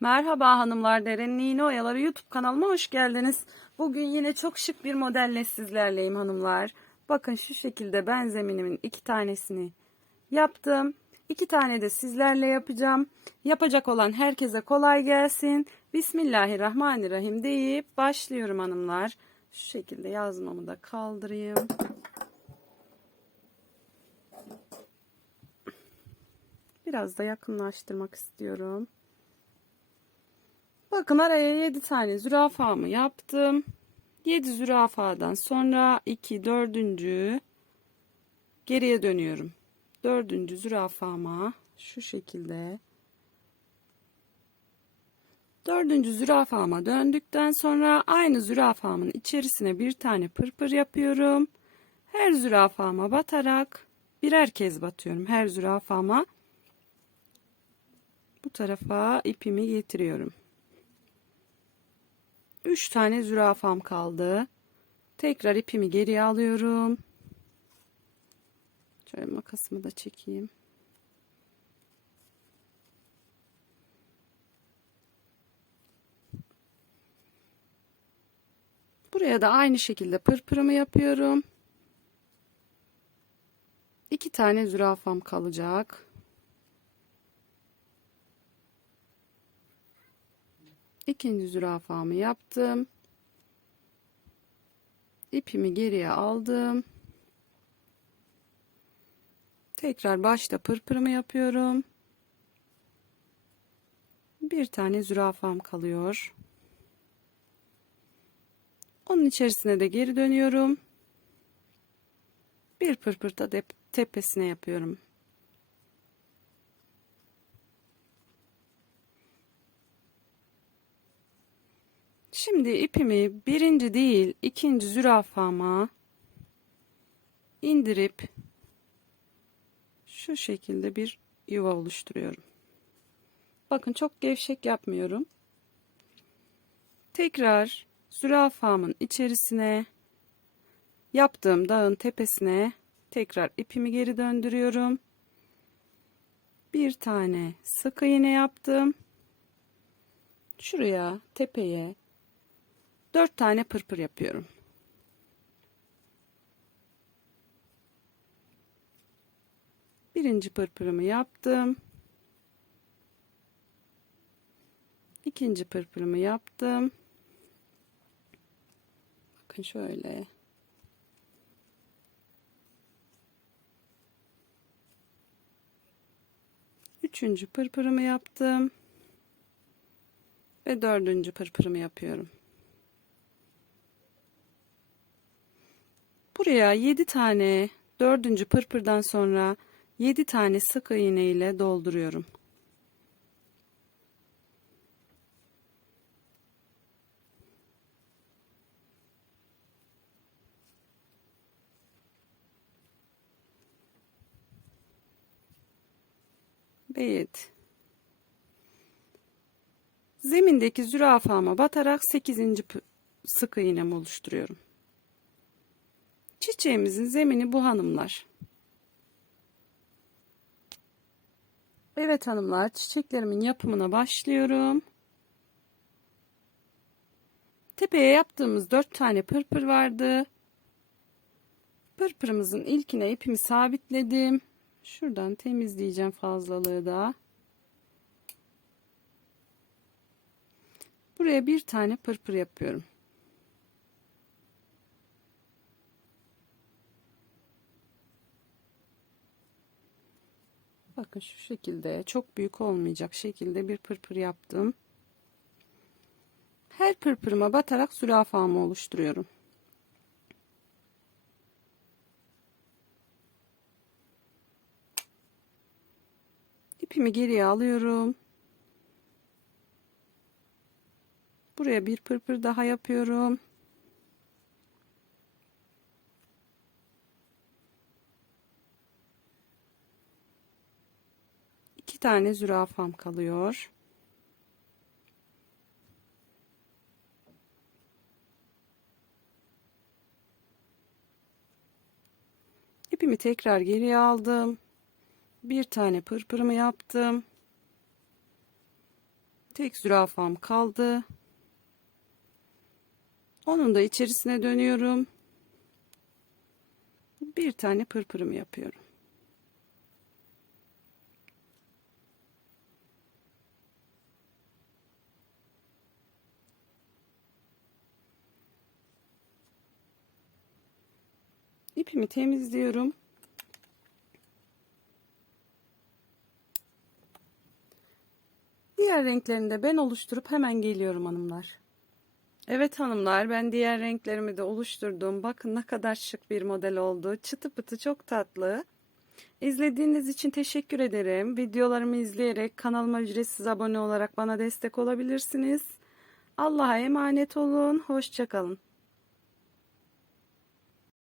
Merhaba hanımlar, Deren'in iğne oyaları YouTube kanalıma hoş geldiniz. Bugün yine çok şık bir modelle sizlerleyim hanımlar. Bakın şu şekilde ben zeminimin iki tanesini yaptım. İki tane de sizlerle yapacağım. Yapacak olan herkese kolay gelsin. Bismillahirrahmanirrahim deyip başlıyorum hanımlar. Şu şekilde yazmamı da kaldırayım. Biraz da yakınlaştırmak istiyorum. Bakın araya 7 tane zürafamı yaptım. 7 zürafadan sonra 2 dördüncü geriye dönüyorum. Dördüncü zürafama şu şekilde dördüncü zürafama döndükten sonra aynı zürafamın içerisine bir tane pırpır yapıyorum. Her zürafama batarak birer kez batıyorum. Her zürafama bu tarafa ipimi getiriyorum. 3 tane zürafam kaldı. Tekrar ipimi geriye alıyorum. Şöyle makasımı da çekeyim. Buraya da aynı şekilde pırpırımı yapıyorum. İki tane zürafam kalacak. İkinci zürafamı yaptım. İpimi geriye aldım. Tekrar başta pırpırımı yapıyorum. Bir tane zürafam kalıyor. Onun içerisine de geri dönüyorum. Bir pırpır da tepesine yapıyorum. Şimdi ipimi birinci değil ikinci zürafama indirip şu şekilde bir yuva oluşturuyorum. Bakın çok gevşek yapmıyorum. Tekrar zürafamın içerisine yaptığım dağın tepesine tekrar ipimi geri döndürüyorum. Bir tane sık iğne yaptım. Şuraya tepeye 4 tane pırpır yapıyorum. Birinci pırpırımı yaptım. İkinci pırpırımı yaptım. Bakın şöyle. Üçüncü pırpırımı yaptım. Ve dördüncü pırpırımı yapıyorum. Buraya 7 tane dördüncü pırpırdan sonra 7 tane sık iğne ile dolduruyorum. Evet. Zemindeki zürafama batarak 8. sık iğnemi oluşturuyorum. Çiçeğimizin zemini bu hanımlar. Evet hanımlar çiçeklerimin yapımına başlıyorum. Tepeye yaptığımız dört tane pırpır vardı. Pırpırımızın ilkine ipimi sabitledim. Şuradan temizleyeceğim fazlalığı da. Buraya bir tane pırpır yapıyorum. Bakın şu şekilde çok büyük olmayacak şekilde bir pırpır yaptım. Her pırpırıma batarak zürafamı oluşturuyorum. İpimi geriye alıyorum. Buraya bir pırpır daha yapıyorum. İki tane zürafam kalıyor. İpimi tekrar geriye aldım. Bir tane pırpırımı yaptım. Tek zürafam kaldı. Onun da içerisine dönüyorum. Bir tane pırpırımı yapıyorum. İpimi temizliyorum. Diğer renklerini de ben oluşturup hemen geliyorum hanımlar. Evet hanımlar ben diğer renklerimi de oluşturdum. Bakın ne kadar şık bir model oldu. Çıtı pıtı çok tatlı. İzlediğiniz için teşekkür ederim. Videolarımı izleyerek kanalıma ücretsiz abone olarak bana destek olabilirsiniz. Allah'a emanet olun. Hoşçakalın.